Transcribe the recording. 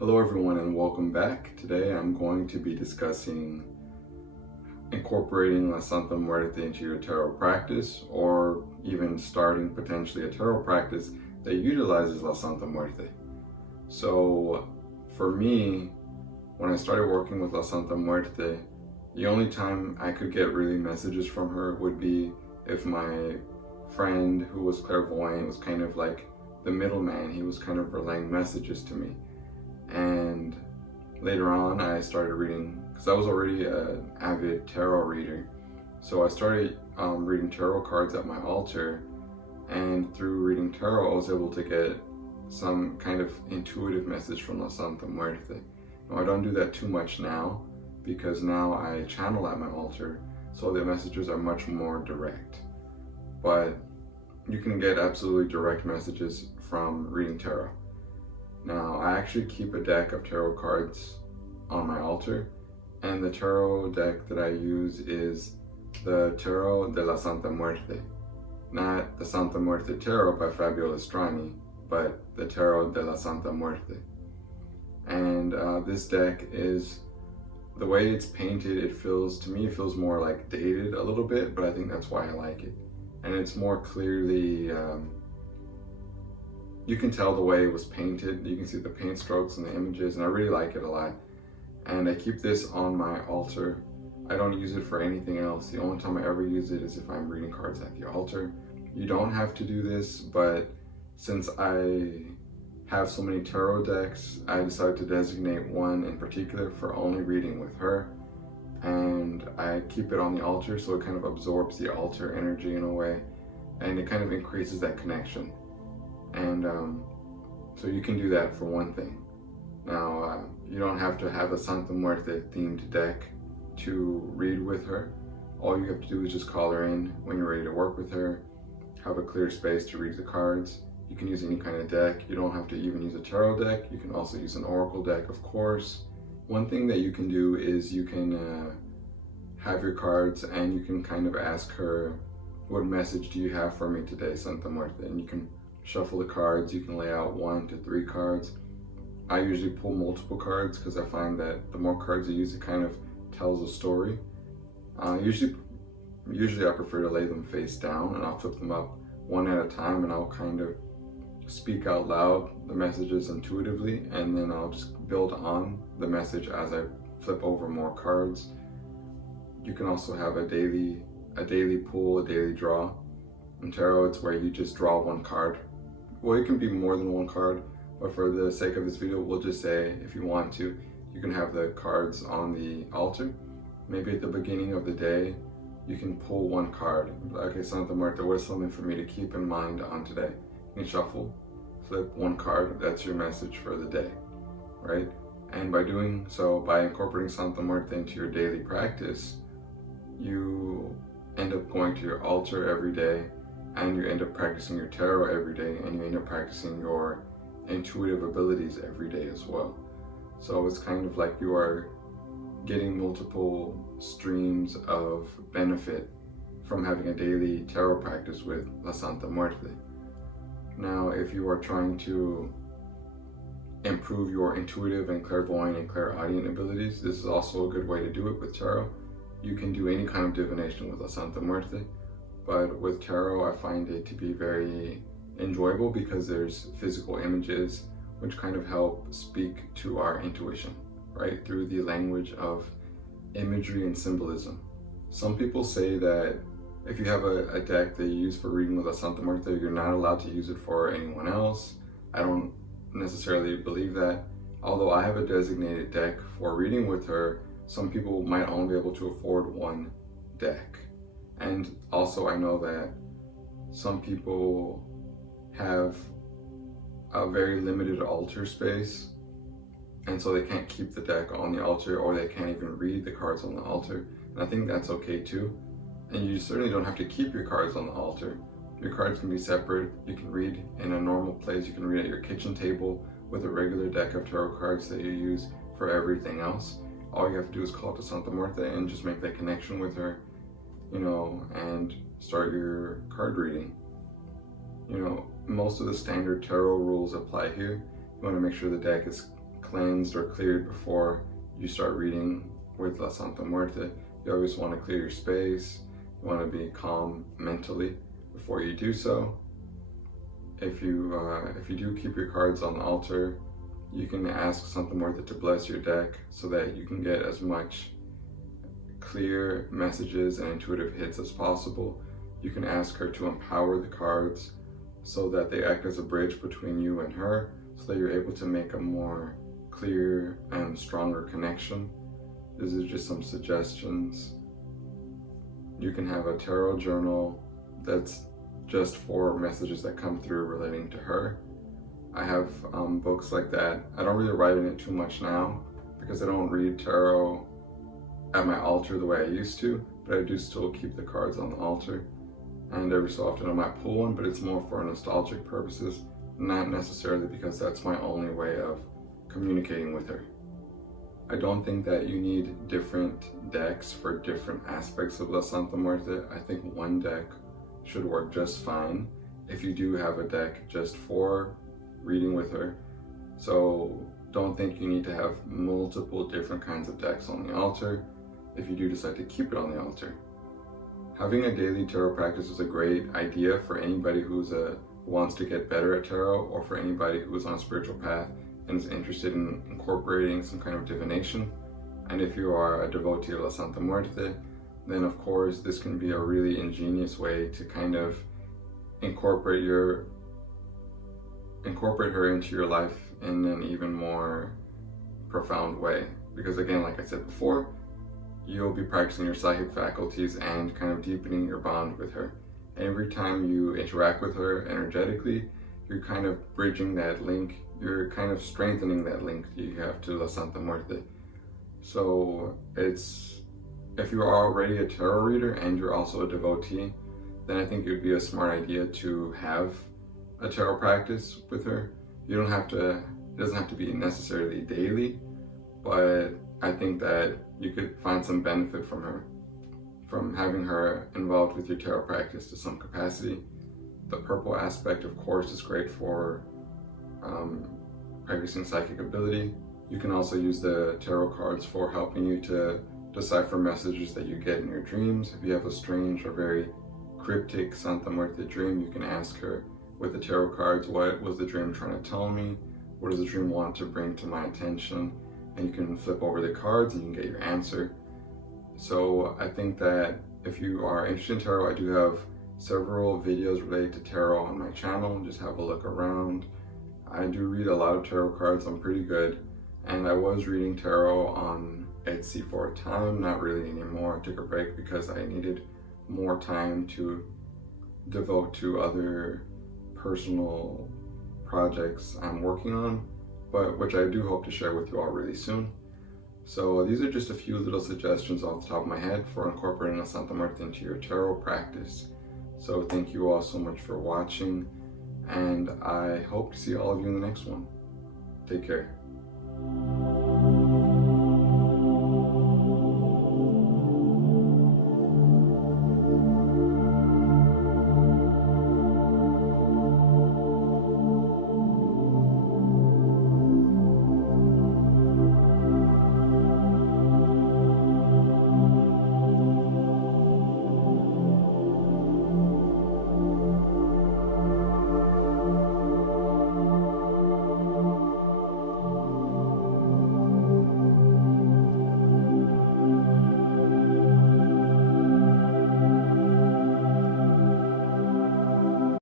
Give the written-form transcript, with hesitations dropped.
Hello everyone and welcome back. Today I'm going to be discussing incorporating La Santa Muerte into your tarot practice, or even starting potentially a tarot practice that utilizes La Santa Muerte. So for me, when I started working with La Santa Muerte, the only time I could get really messages from her would be if my friend who was clairvoyant was kind of like the middleman. He was kind of relaying messages to me. And later on I started reading, because I was already an avid tarot reader, so I started reading tarot cards at my altar, and through reading tarot I was able to get some kind of intuitive message from La Santa Muerte. Now I don't do that too much now, because now I channel at my altar, so the messages are much more direct. But you can get absolutely direct messages from reading tarot. Now, I actually keep a deck of tarot cards on my altar, and the tarot deck that I use is the Tarot de la Santa Muerte. Not the Santa Muerte Tarot by Fabiola Strani, but the Tarot de la Santa Muerte. And this deck is, the way it's painted, to me it feels more like dated a little bit, but I think that's why I like it. And it's more clearly, you can tell the way it was painted. You can see the paint strokes and the images, and I really like it a lot. And I keep this on my altar. I don't use it for anything else. The only time I ever use it is if I'm reading cards at the altar. You don't have to do this, but since I have so many tarot decks, I decided to designate one in particular for only reading with her. And I keep it on the altar, so it kind of absorbs the altar energy in a way, and it kind of increases that connection. And so you can do that for one thing. Now, you don't have to have a Santa Muerte themed deck to read with her. All you have to do is just call her in when you're ready to work with her, have a clear space to read the cards. You can use any kind of deck. You don't have to even use a tarot deck. You can also use an oracle deck, of course. One thing that you can do is you can have your cards, and you can kind of ask her, what message do you have for me today, Santa Muerte? And you can shuffle the cards. You can lay out 1 to 3 cards. I usually pull multiple cards because I find that the more cards you use, it kind of tells a story. Usually I prefer to lay them face down, and I'll flip them up one at a time, and I'll kind of speak out loud the messages intuitively, and then I'll just build on the message as I flip over more cards. You can also have a daily pull, a daily draw. In tarot, it's where you just draw 1 card. Well, it can be more than 1 card, but for the sake of this video, we'll just say, if you want to, you can have the cards on the altar. Maybe at the beginning of the day, you can pull 1 card. Okay, Santa Muerte, what is something for me to keep in mind on today? You can shuffle, flip 1 card, that's your message for the day, right? And by doing so, by incorporating Santa Muerte into your daily practice, you end up going to your altar every day, and you end up practicing your tarot every day, and you end up practicing your intuitive abilities every day as well. So it's kind of like you are getting multiple streams of benefit from having a daily tarot practice with La Santa Muerte. Now, if you are trying to improve your intuitive and clairvoyant and clairaudient abilities, this is also a good way to do it with tarot. You can do any kind of divination with La Santa Muerte, but with tarot I find it to be very enjoyable because there's physical images which kind of help speak to our intuition, right? Through the language of imagery and symbolism. Some people say that if you have a deck that you use for reading with La Santa Muerte, you're not allowed to use it for anyone else. I don't necessarily believe that. Although I have a designated deck for reading with her, some people might only be able to afford 1 deck. And also I know that some people have a very limited altar space, and so they can't keep the deck on the altar, or they can't even read the cards on the altar. And I think that's okay too. And you certainly don't have to keep your cards on the altar. Your cards can be separate. You can read in a normal place. You can read at your kitchen table with a regular deck of tarot cards that you use for everything else. All you have to do is call to Santa Muerte and just make that connection with her, and start your card reading. Most of the standard tarot rules apply here. You want to make sure the deck is cleansed or cleared before you start reading with La Santa Muerte. You always want to clear your space. You want to be calm mentally before you do so. If you do keep your cards on the altar, you can ask Santa Muerte to bless your deck so that you can get as much clear messages and intuitive hits as possible. You can ask her to empower the cards so that they act as a bridge between you and her, so that you're able to make a more clear and stronger connection. These are just some suggestions. You can have a tarot journal that's just for messages that come through relating to her. I have books like that. I don't really write in it too much now because I don't read tarot at my altar the way I used to, but I do still keep the cards on the altar. And every so often I might pull one, but it's more for nostalgic purposes, not necessarily because that's my only way of communicating with her. I don't think that you need different decks for different aspects of La Santa Muerte. I think one deck should work just fine if you do have a deck just for reading with her. So don't think you need to have multiple different kinds of decks on the altar if you do decide to keep it on the altar. Having a daily tarot practice is a great idea for anybody who wants to get better at tarot, or for anybody who is on a spiritual path and is interested in incorporating some kind of divination. And if you are a devotee of La Santa Muerte, then of course this can be a really ingenious way to kind of incorporate her into your life in an even more profound way. Because again, like I said before, you'll be practicing your psychic faculties and kind of deepening your bond with her. Every time you interact with her energetically, you're kind of bridging that link, you're kind of strengthening that link that you have to La Santa Muerte. So if you're already a tarot reader and you're also a devotee, then I think it would be a smart idea to have a tarot practice with her. It doesn't have to be necessarily daily, but I think that you could find some benefit from having her involved with your tarot practice to some capacity. The purple aspect, of course, is great for practicing psychic ability. You can also use the tarot cards for helping you to decipher messages that you get in your dreams. If you have a strange or very cryptic Santa Muerte dream, you can ask her with the tarot cards, what was the dream trying to tell me? What does the dream want to bring to my attention? And you can flip over the cards and you can get your answer. So I think that if you are interested in tarot, I do have several videos related to tarot on my channel. Just have a look around. I do read a lot of tarot cards. I'm pretty good. And I was reading tarot on Etsy for a time, not really anymore. I took a break because I needed more time to devote to other personal projects I'm working on, but which I do hope to share with you all really soon. So these are just a few little suggestions off the top of my head for incorporating La Santa Muerte into your tarot practice. So thank you all so much for watching, and I hope to see all of you in the next one. Take care.